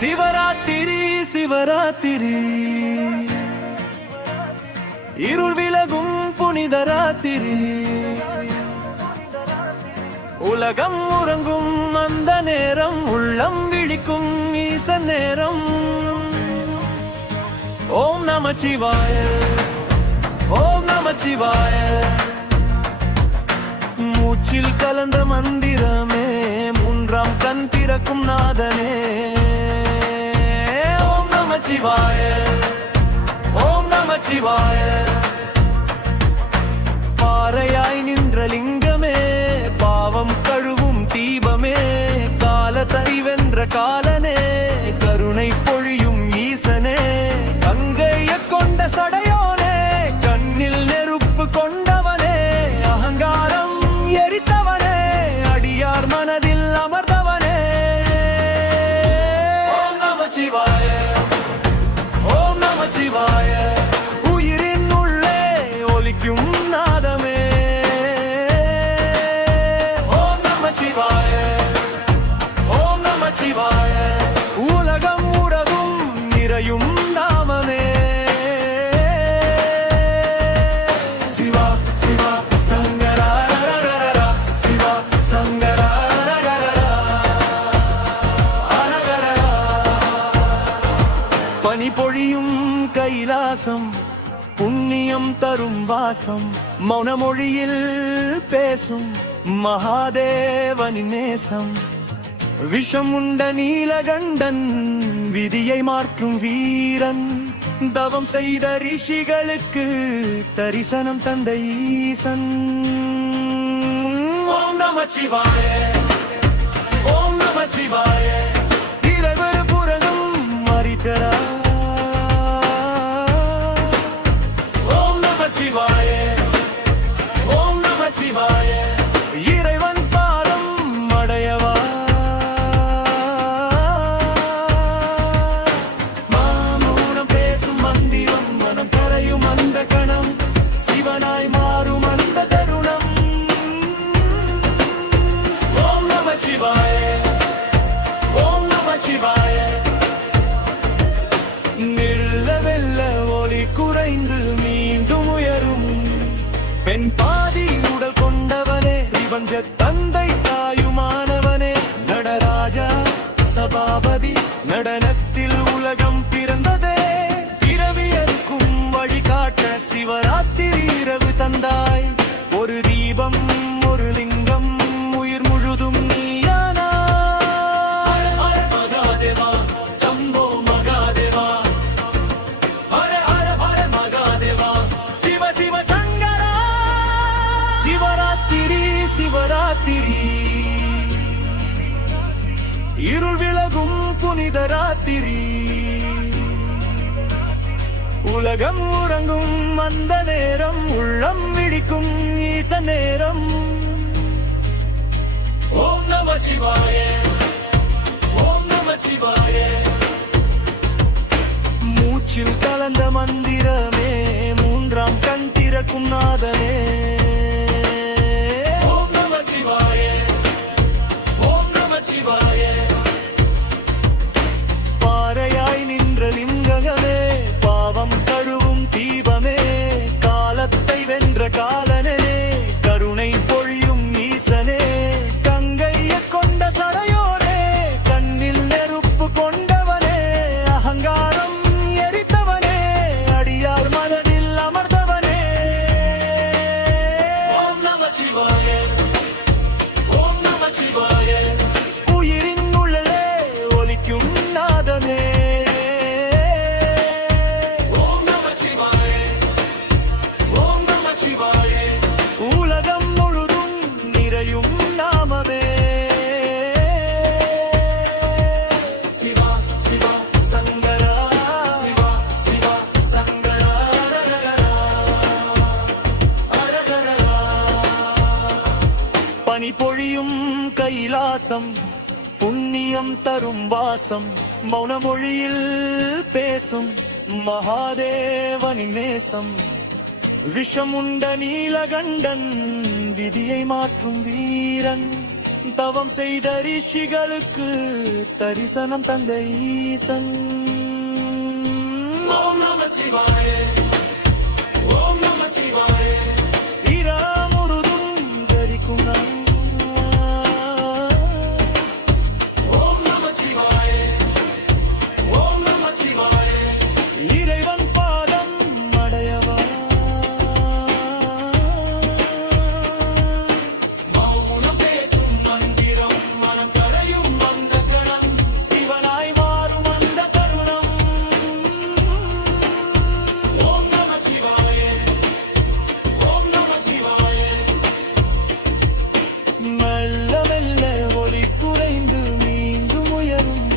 சிவராத்திரி சிவராத்திரி இருள் விலகும் புனித ராத்திரி உலகம் உறங்கும் அந்த நேரம் உள்ளம் விழிக்கும் ஈச நேரம் ஓம் நமச்சிவாய ஓம் நமச்சிவாய மூச்சில் கலந்த மந்திரமே மூன்றாம் கண் திறக்கும் நாதனே ஓம் நமச்சிவாய ஓம் நமச்சிவாய பாறையாய் நின்ற லிங்கமே பாவம் கழுவும் தீபமே காலத்தை வென்ற காலனே கருணை பொழியும் ஈசனே கங்கைய கொண்ட சடையோனே கண்ணில் நெருப்பு கொண்டவனே அகங்காரம் எரித்தவனே அடியார் மனதில் அமர்ந்தவனே ஓம் நமச்சிவாய ஓம் நமச்சிவாய உயிரின் உள்ளே ஒலிக்கும் நாதமே ஓம் நமச்சிவாய ஓம் நமச்சிவாய உலகம் உறவும் நிறையும் நாமமே சிவா சிவா சங்கரா சிவா சங்கரா பனி பொழியும் கைலாசம் புண்ணியம் தரும் வாசம் மௌனமொழியில் பேசும் மகாதேவனின் நேசம் விஷம் உண்ட நீலகண்டன் விதியை மாற்றும் வீரன் தவம் செய்த ரிஷிகளுக்கு தரிசனம் தந்த ஈசன் ஓம் நமச்சிவாய ஓம் நமச்சிவாய இரவு புறனும் மறித்தரா ஓம் நமச்சிவாய ஓம் நமச்சிவாய இறைவன் பாதம் அடையவா மாமூனம் பேசும் மந்திரம் மனம் கரையும் அந்த கணம் சிவனாய் மாறும் அந்த தருணம் ஓம் நமச்சிவாய ஓம் நமச்சிவாய நில்ல வெல்ல ஒளி குறைந்து மீண்டும் உயரும் பெண் பாதி உடல் கொண்டவனே பிரபஞ்ச தந்தை தாயுமானவனே நடராஜா சபாபதி நடனத்தில் உலகம் பிறந்ததே பிறவியருக்கும் வழிகாட்ட சிவராத்திரி இரவு தந்தாய் ஒரு தீபம் ஒரு லிங்கம் உயிர் முழுதும் நீயானா மகாதேவா சம்போ மகாதேவா ஹர ஹர ஹர மகாதேவா சிவ சிவ சங்கரா சிவராத்திரி சிவராத்திரி இருள் விலகும் புனித ராத்திரி உலகம் உறங்கும் அந்த நேரம் உள்ளம் விழிக்கும் ஈச நேரம் ஓம் நமச்சிவாய ஓம் நமச்சிவாய மூச்சில் கலந்த மந்திரமே மூன்றாம் கண் திறக்கும் நாதனே ஓம் நமச்சிவாய ஓம் நமச்சிவாய பாறையாய் நின்ற லிங்கமே பாவம் கழுவும் தீபமே காலத்தை வென்ற காலனே கருணை பொழியும் ஈசனே கங்கைய கொண்ட சடையோனே கண்ணில் நெருப்பு கொண்டவனே அகங்காரம் எரித்தவனே அடியார் மனதில் அமர்ந்தவனே ஓம் நமச்சிவாய ஓம் நமச்சிவாய உயிரின் உள்ளே ஒலிக்கும் நாதமே ஓம் நமச்சிவாய ஓம் நமச்சிவாய உலகம் முழுதும் நிறையும் நாமமே சிவா சிவா சங்கரா சிவா சிவா சங்கரா பனி பொழியும் கைலாசம் புண்ணியம் தரும் வாசம் மௌனமொழியில் பேசும் மகாதேவனின் நேசம் விஷம் உண்ட நீலகண்டன் விதியை மாற்றும் வீரன் தவம் செய்த ரிஷிகளுக்கு தரிசனம் தந்த ஈசன். ஓம் நமச்சிவாய, ஓம் நமச்சிவாய. இரமுருதும் தரிக்கும் நான். ஓம் நமச்சிவாய, ஓம் நமச்சிவாய. இறைவன் பாதம் அடையவா. மௌனம் பேசும் மந்திரம் மனம் கரையும் அந்த கணம் சிவனாய் மாறும் அந்த தருணம். ஓம் நமச்சிவாய, ஓம் நமச்சிவாய. மெல்ல மெல்ல ஒளி குறைந்து மீண்டும் உயரும்.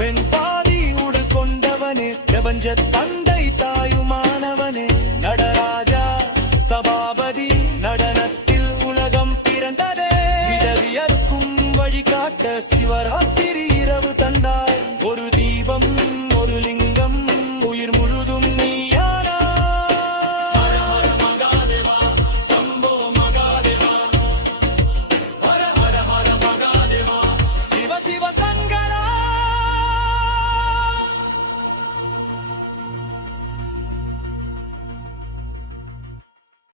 பெண் பாதி உடல் கொண்டவனே, பிரபஞ்ச தந்தை தாயுமானவனே, நடராஜா சபாபதி நடனத்தில் உலகம் பிறந்ததே. விதவியருக்கும் வழிகாட்ட சிவராத்திரி